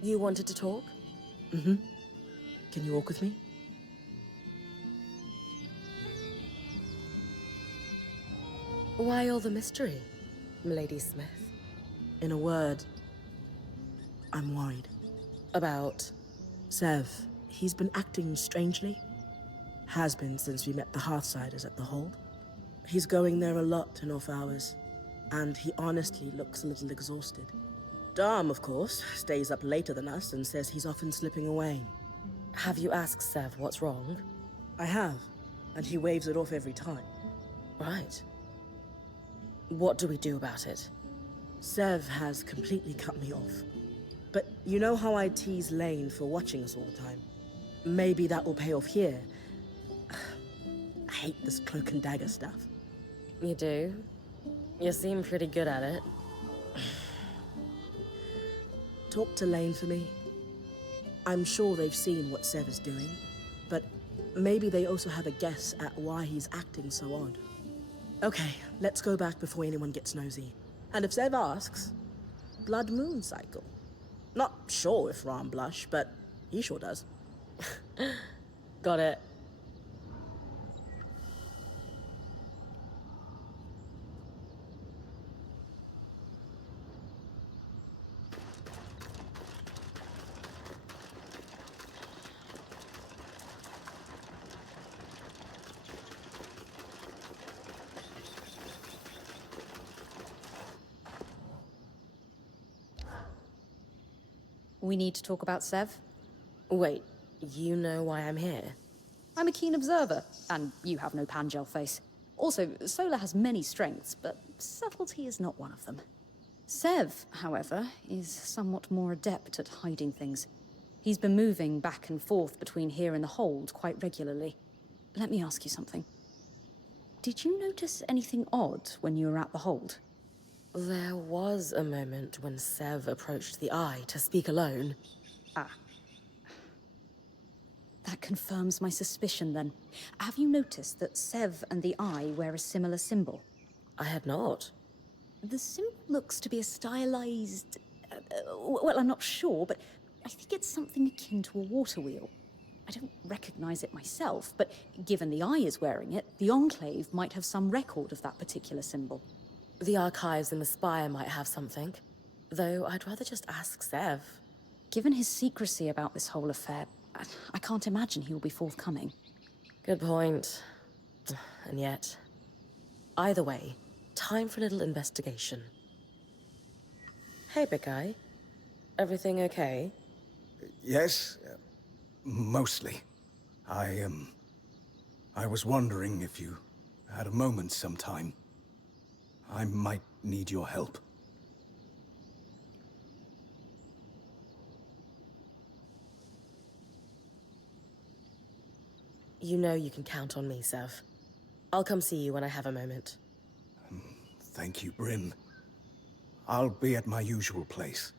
You wanted to talk? Mm-hmm. Can you walk with me? Why all the mystery, Milady Smith? In a word, I'm worried. About... Sev, he's been acting strangely. Has been since we met the Hearthsiders at the hold. He's going there a lot in off hours, and he honestly looks a little exhausted. Dom, of course, stays up later than us and says he's often slipping away. Have you asked Sev what's wrong? I have, and he waves it off every time. Right. What do we do about it? Sev has completely cut me off. But you know how I tease Lane for watching us all the time? Maybe that will pay off here. I hate this cloak and dagger stuff. You do? You seem pretty good at it. Talk to Lane for me. I'm sure they've seen what Sev is doing, but maybe they also have a guess at why he's acting so odd. Okay, let's go back before anyone gets nosy. And if Sev asks, blood moon cycle. Not sure if Ram blush, but he sure does. Got it. We need to talk about Sev. Wait, you know why I'm here? I'm a keen observer, and you have no Pangel face. Also, Solar has many strengths, but subtlety is not one of them. Sev, however, is somewhat more adept at hiding things. He's been moving back and forth between here and the hold quite regularly. Let me ask you something. Did you notice anything odd when you were at the hold? There was a moment when Sev approached the Eye to speak alone. Ah. That confirms my suspicion, then. Have you noticed that Sev and the Eye wear a similar symbol? I had not. The symbol looks to be a stylized... well, I'm not sure, but I think it's something akin to a water wheel. I don't recognize it myself, but given the Eye is wearing it, the Enclave might have some record of that particular symbol. The archives in the Spire might have something. Though I'd rather just ask Sev. Given his secrecy about this whole affair, I can't imagine he will be forthcoming. Good point. And yet... Either way, time for a little investigation. Hey, big guy. Everything okay? Yes, mostly. I was wondering if you had a moment sometime. I might need your help. You know you can count on me, Sev. I'll come see you when I have a moment. Thank you, Brim. I'll be at my usual place.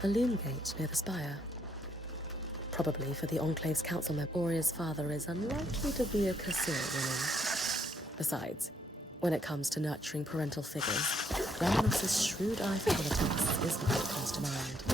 A loom gate near the spire. Probably for the Enclave's council member. Oria's father is unlikely to be a Kasir woman. Besides, when it comes to nurturing parental figures, Ramanos's shrewd eye for politics is what comes to mind.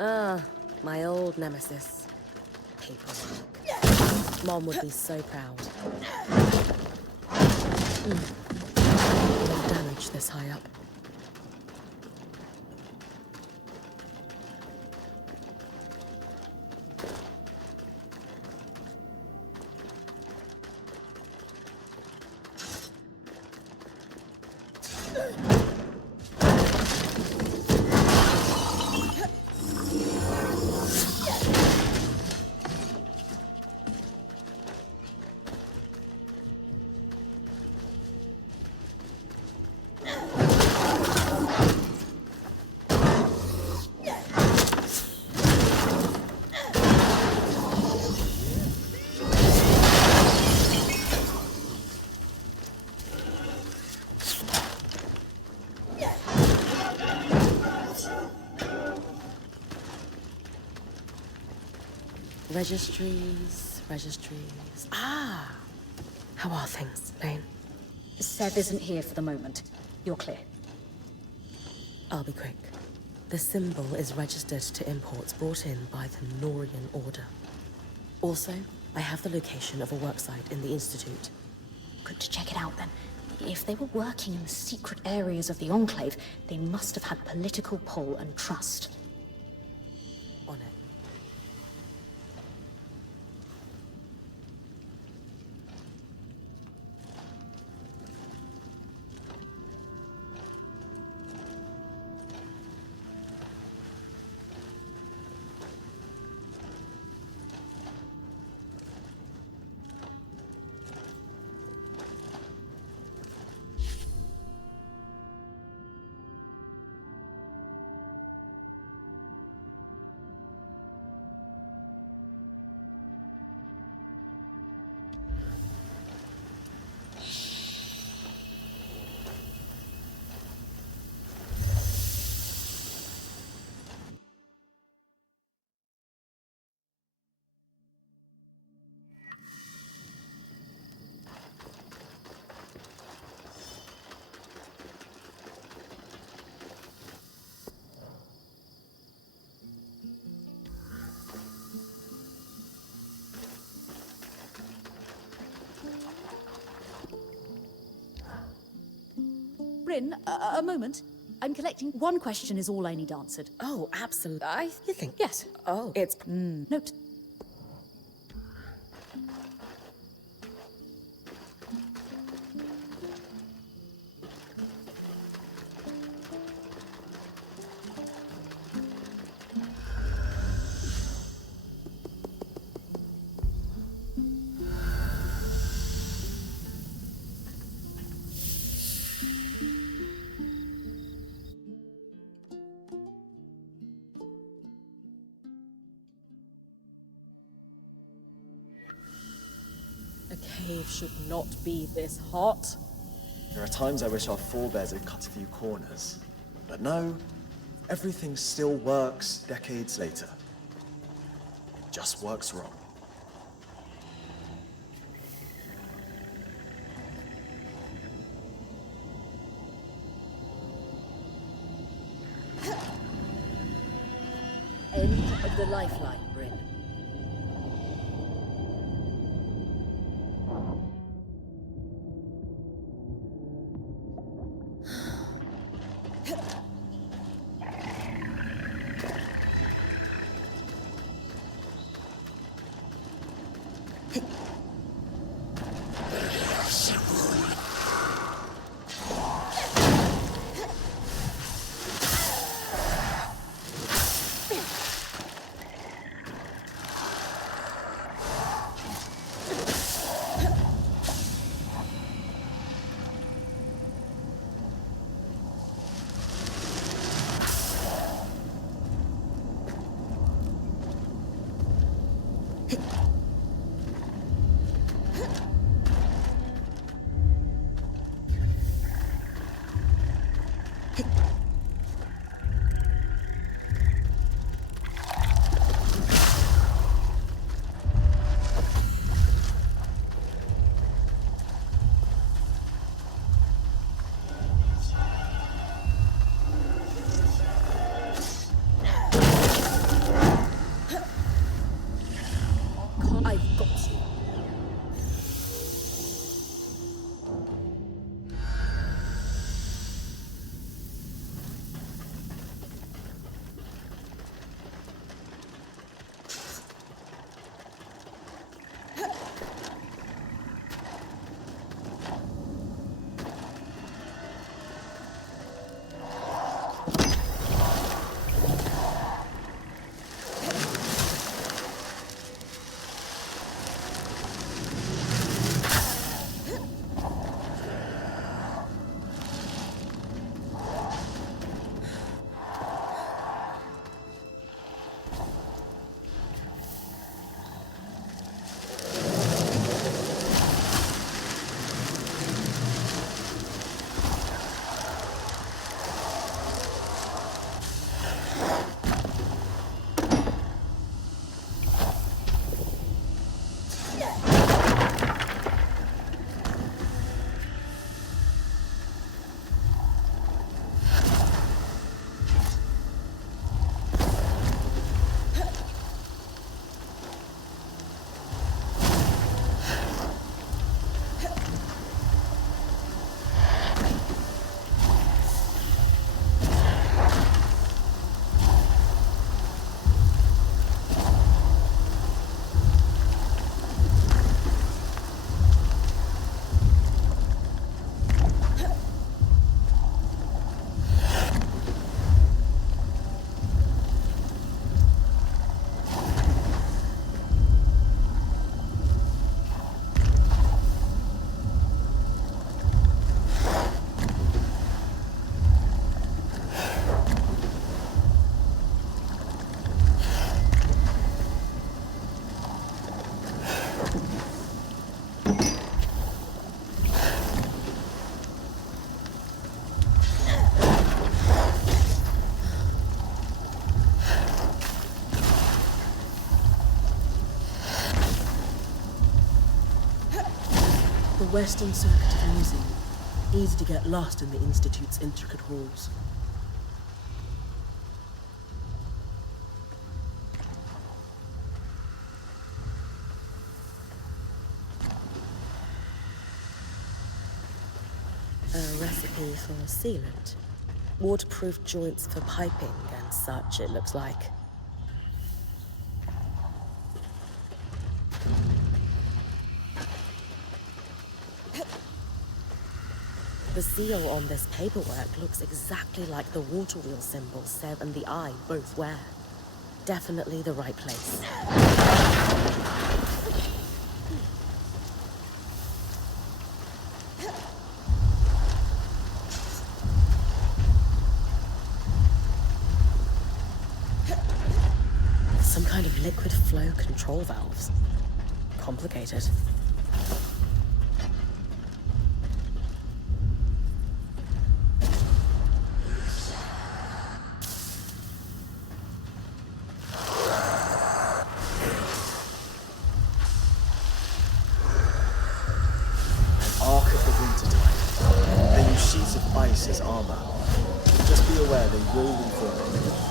Ah, my old nemesis. Paperwork. Mom would be so proud. No damage this high up. Registries. Ah! How are things, Lane? Sev isn't here for the moment. You're clear. I'll be quick. The symbol is registered to imports brought in by the Norian Order. Also, I have the location of a worksite in the Institute. Good to check it out then. If they were working in the secret areas of the Enclave, they must have had political pull and trust. On it. Bryn, a moment. I'm collecting. One question is all I need answered. Oh, absolutely. You think? Yes. Oh, it's... Note. A cave should not be this hot. There are times I wish our forebears had cut a few corners. But no, everything still works decades later. It just works wrong. End of the lifeline, Bryn. I've got you. The western circuit of the museum. Easy to get lost in the Institute's intricate halls. A recipe for sealant. Waterproof joints for piping and such, it looks like. The seal on this paperwork looks exactly like the water wheel symbol Sev and the Eye both wear. Definitely the right place. Some kind of liquid flow control valves. Complicated. Ark of the Wintertide. They use sheets of ice as armor. Just be aware they will reform.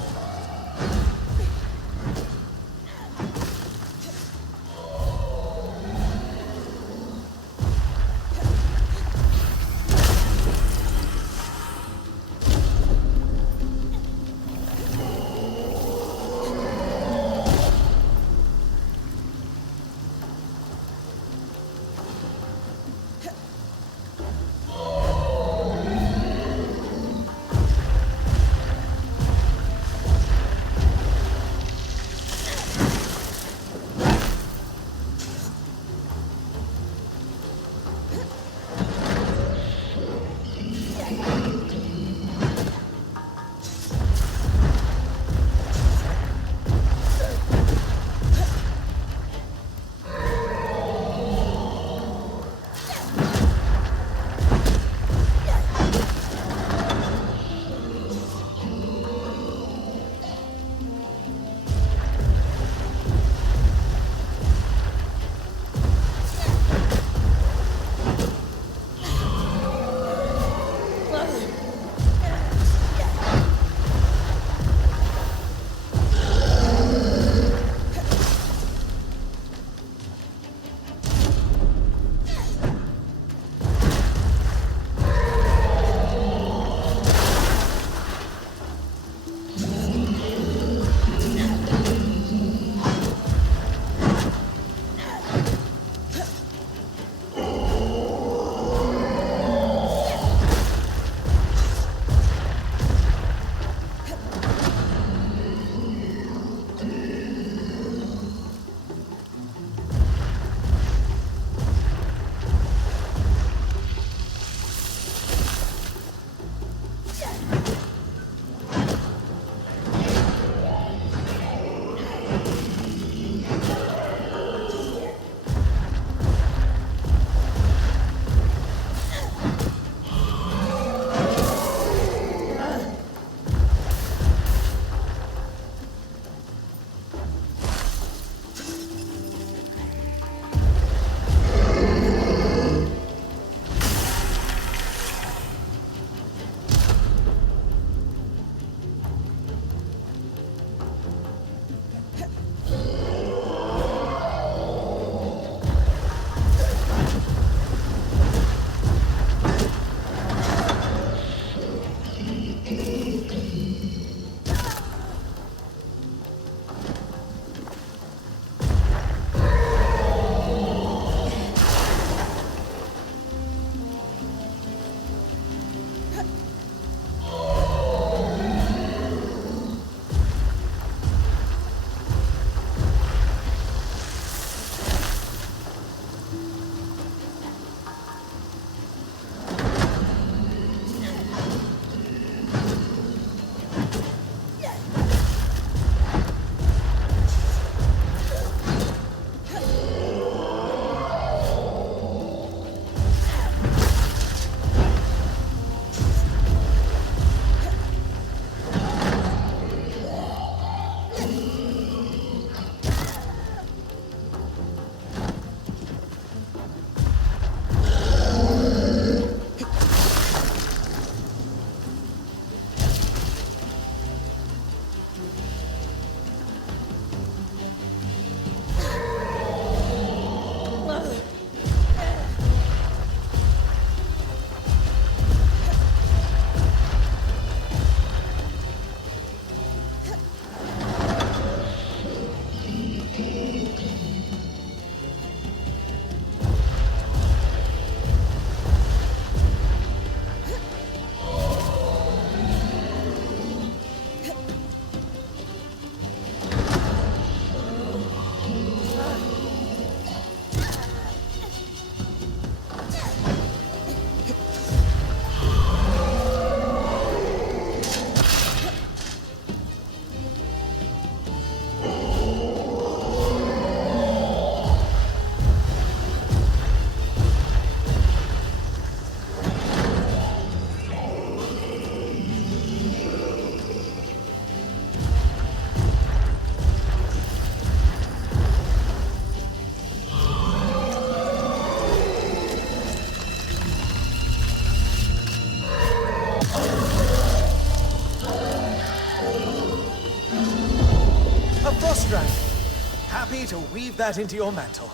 to weave that into your mantle.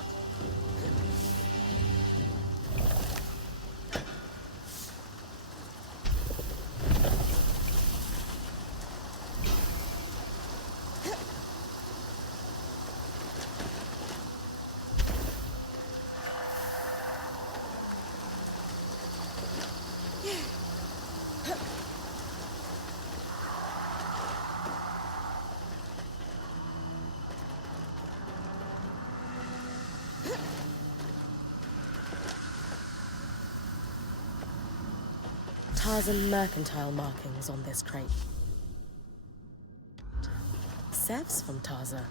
Tarzan mercantile markings on this crate. Sev's from Tarza.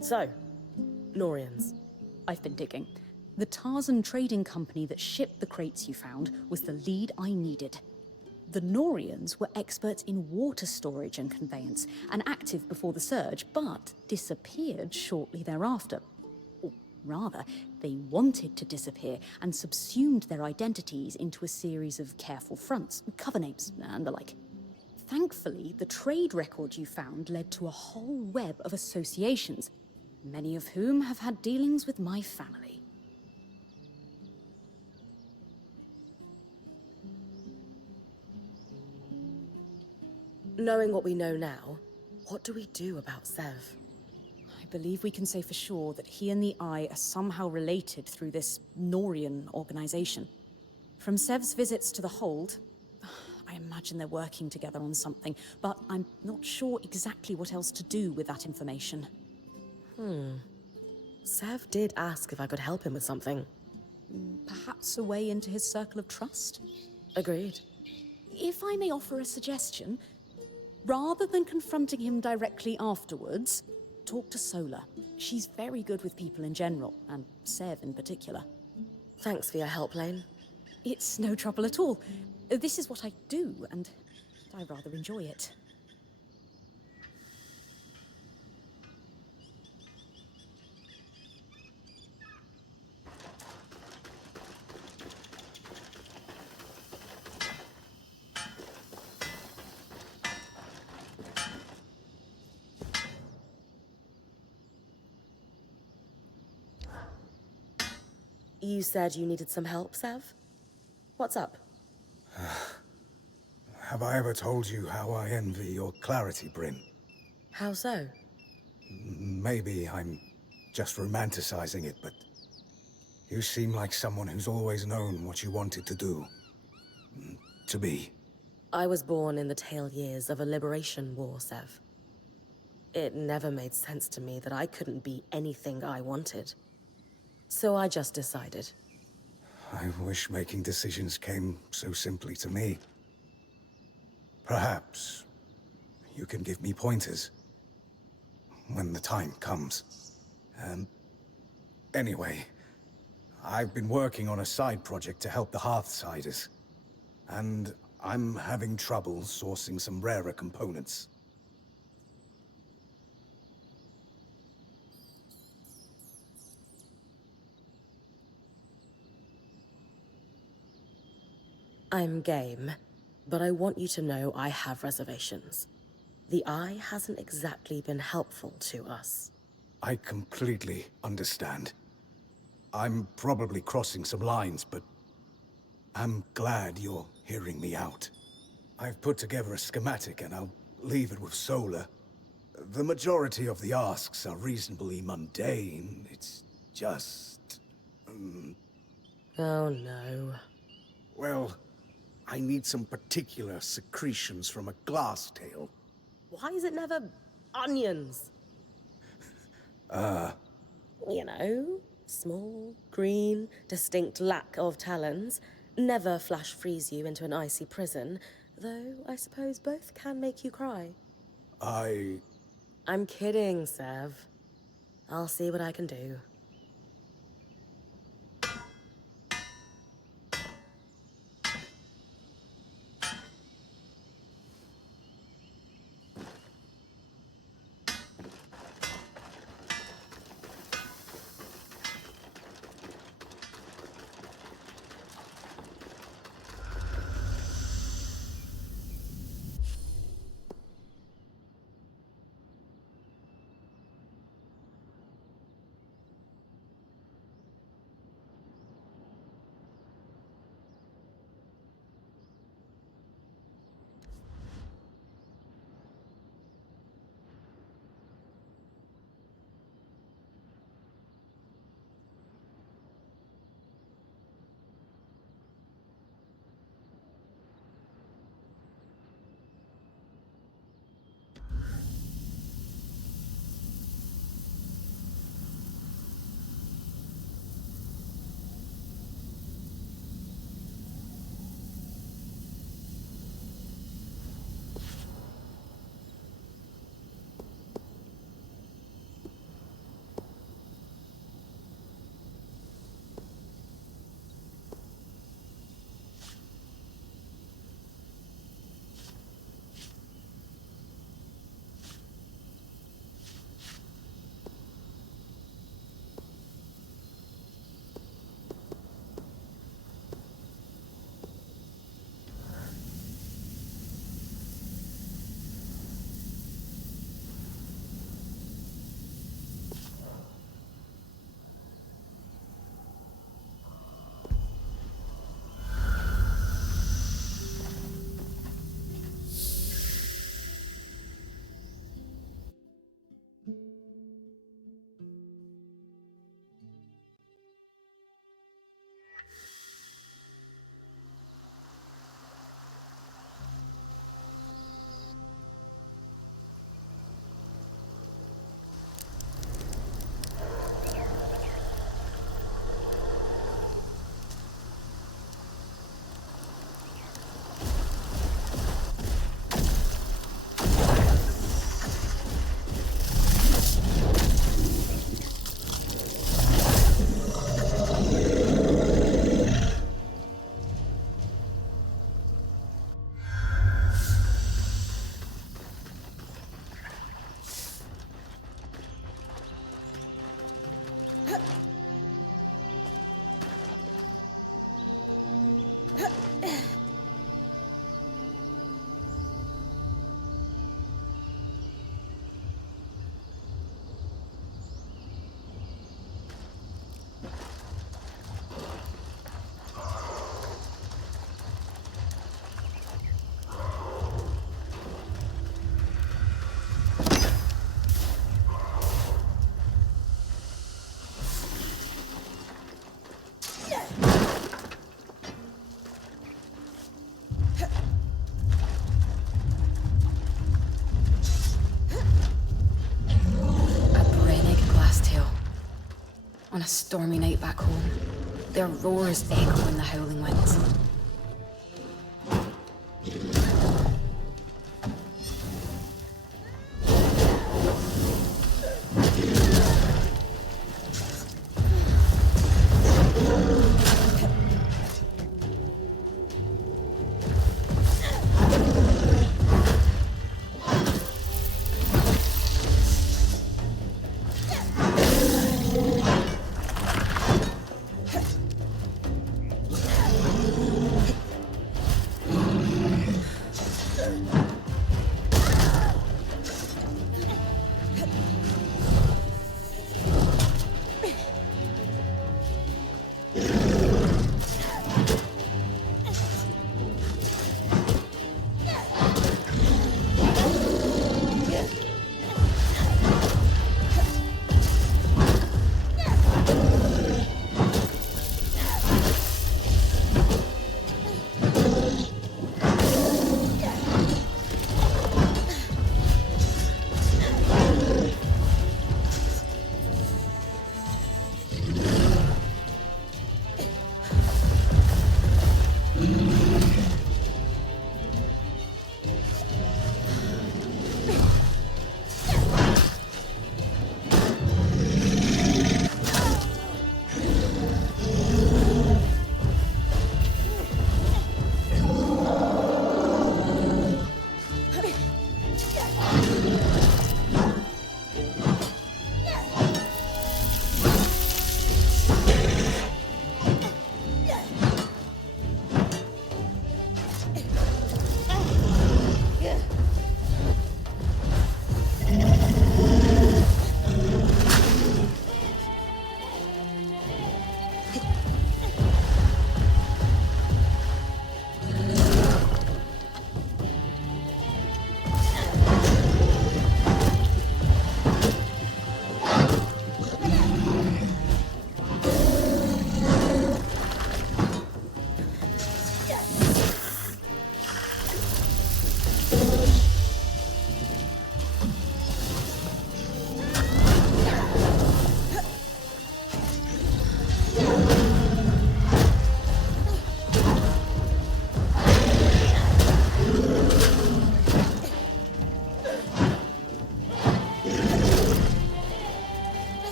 So, Norians. I've been digging. The Tarzan trading company that shipped the crates you found was the lead I needed. The Norians were experts in water storage and conveyance, and active before the surge, but disappeared shortly thereafter. Or rather, they wanted to disappear and subsumed their identities into a series of careful fronts, cover names, and the like. Thankfully, the trade record you found led to a whole web of associations, many of whom have had dealings with my family. Knowing what we know now, what do we do about Sev? I believe we can say for sure that he and the Eye are somehow related through this Norian organization. From Sev's visits to the Hold, I imagine they're working together on something, but I'm not sure exactly what else to do with that information. Sev did ask if I could help him with something. Perhaps a way into his circle of trust? Agreed. If I may offer a suggestion, rather than confronting him directly afterwards, talk to Sola. She's very good with people in general, and Sev in particular. Thanks for your help, Lane. It's no trouble at all. This is what I do, and I rather enjoy it. You said you needed some help, Sev? What's up? Have I ever told you how I envy your clarity, Bryn? How so? Maybe I'm just romanticizing it, but you seem like someone who's always known what you wanted to do. To be. I was born in the tail years of a liberation war, Sev. It never made sense to me that I couldn't be anything I wanted. So I just decided. I wish making decisions came so simply to me. Perhaps you can give me pointers when the time comes. Anyway, I've been working on a side project to help the Hearthsiders, and I'm having trouble sourcing some rarer components. I'm game, but I want you to know I have reservations. The Eye hasn't exactly been helpful to us. I completely understand. I'm probably crossing some lines, but I'm glad you're hearing me out. I've put together a schematic and I'll leave it with Solar. The majority of the asks are reasonably mundane. It's just... Oh no. Well, I need some particular secretions from a glass tail. Why is it never onions? You know, small, green, distinct lack of talons. Never flash freeze you into an icy prison, though I suppose both can make you cry. I'm kidding, Sev. I'll see what I can do. On a stormy night back home, their roars echo in the howling winds.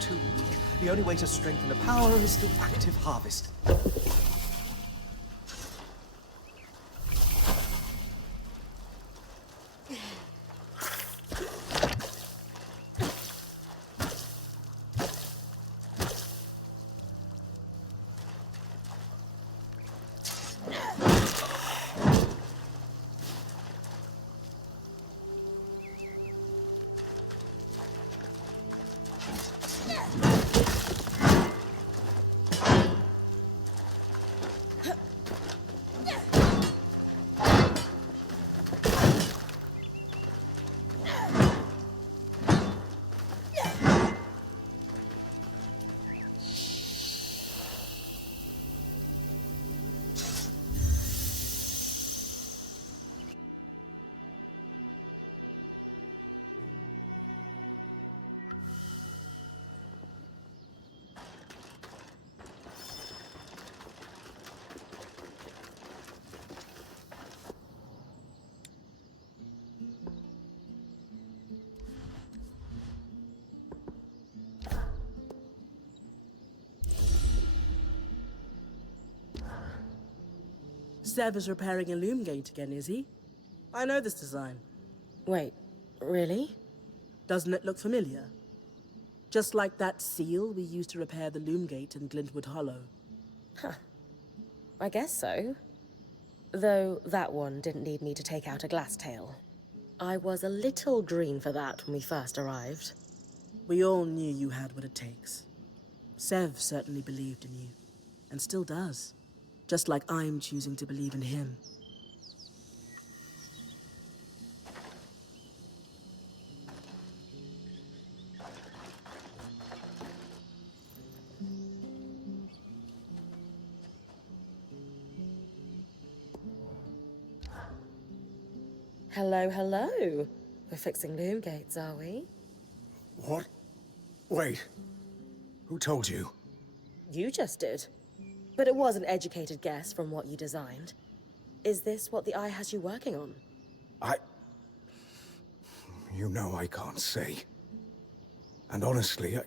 too weak. The only way to strengthen the power is through active harvest. Sev is repairing a loom gate again, is he? I know this design. Wait, really? Doesn't it look familiar? Just like that seal we used to repair the loom gate in Glintwood Hollow. I guess so. Though that one didn't need me to take out a glass tail. I was a little green for that when we first arrived. We all knew you had what it takes. Sev certainly believed in you, and still does. Just like I'm choosing to believe in him. Hello, hello. We're fixing loom gates, are we? What? Wait. Who told you? You just did. But it was an educated guess from what you designed. Is this what the Eye has you working on? You know I can't say. And honestly,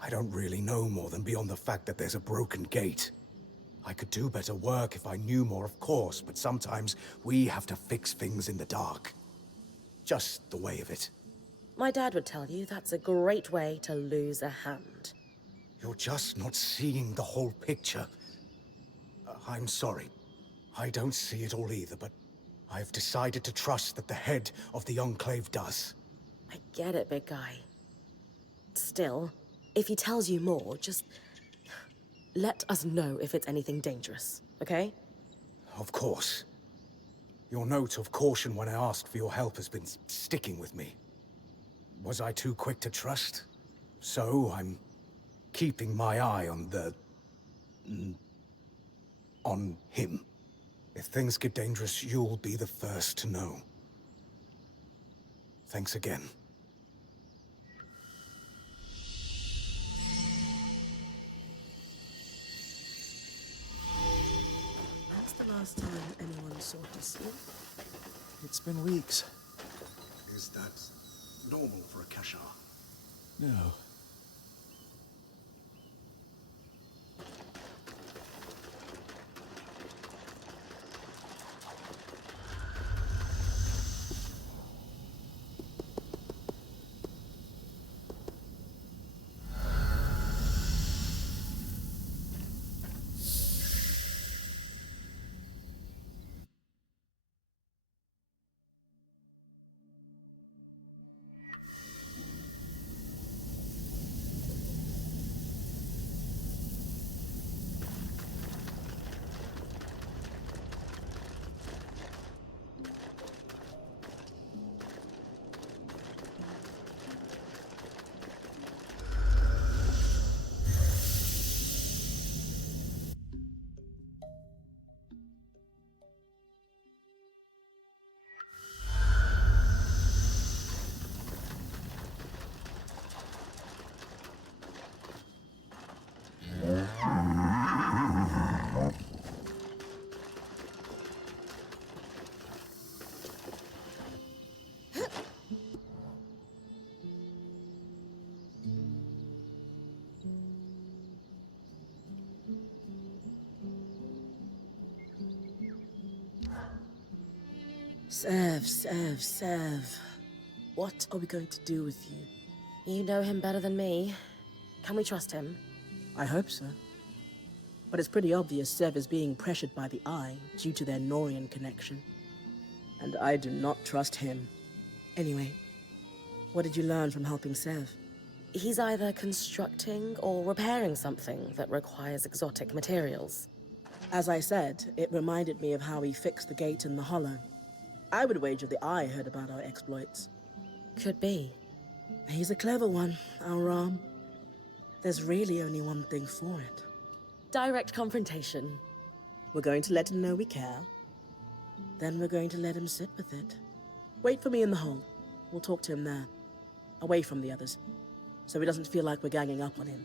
I don't really know more than beyond the fact that there's a broken gate. I could do better work if I knew more, of course, but sometimes we have to fix things in the dark. Just the way of it. My dad would tell you that's a great way to lose a hand. You're just not seeing the whole picture. I'm sorry. I don't see it all either, but I've decided to trust that the head of the Enclave does. I get it, big guy. Still, if he tells you more, just let us know if it's anything dangerous, okay? Of course. Your note of caution when I asked for your help has been sticking with me. Was I too quick to trust? So I'm keeping my eye on on him. If things get dangerous, you'll be the first to know. Thanks again. That's the last time anyone saw to see. It's been weeks. Is that normal for a Kashar? No. Sev. What are we going to do with you? You know him better than me. Can we trust him? I hope so. But it's pretty obvious Sev is being pressured by the Eye due to their Norian connection. And I do not trust him. Anyway, what did you learn from helping Sev? He's either constructing or repairing something that requires exotic materials. As I said, it reminded me of how he fixed the gate in the Hollow. I would wager the Eye heard about our exploits. Could be. He's a clever one, our Ram. There's really only one thing for it. Direct confrontation. We're going to let him know we care. Then we're going to let him sit with it. Wait for me in the hold. We'll talk to him there. Away from the others. So he doesn't feel like we're ganging up on him.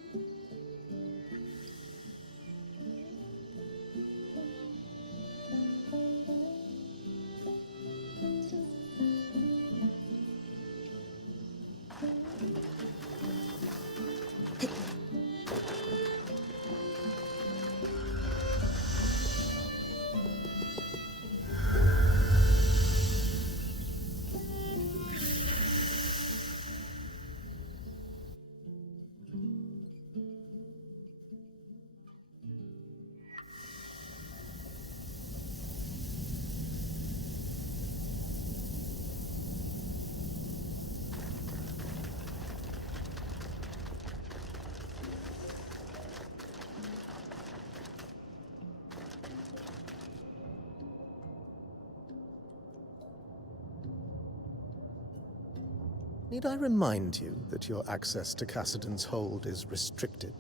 Need I remind you that your access to Cassidon's hold is restricted?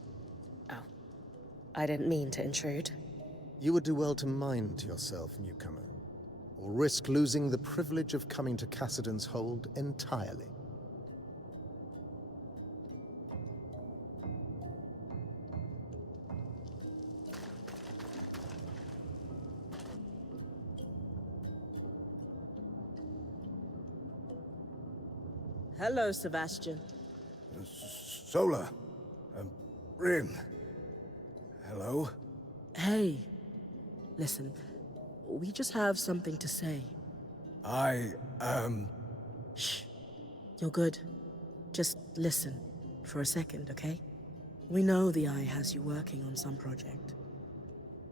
Oh. I didn't mean to intrude. You would do well to mind yourself, newcomer, or risk losing the privilege of coming to Cassidon's hold entirely. Hello, Sebastian. Sola. Rin. Hello? Hey. Listen, we just have something to say. Shh. You're good. Just listen for a second, okay? We know the Eye has you working on some project.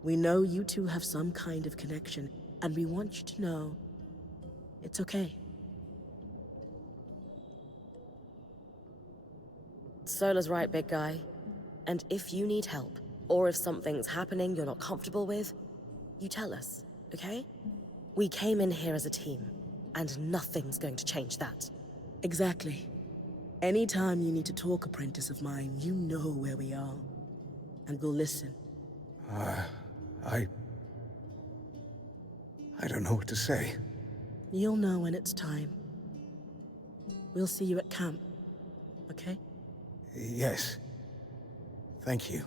We know you two have some kind of connection, and we want you to know it's okay. Sola's right, big guy. And if you need help, or if something's happening you're not comfortable with, you tell us, okay? We came in here as a team, and nothing's going to change that. Exactly. Anytime you need to talk, apprentice of mine, you know where we are. And we'll listen. I don't know what to say. You'll know when it's time. We'll see you at camp, okay? Yes. Thank you.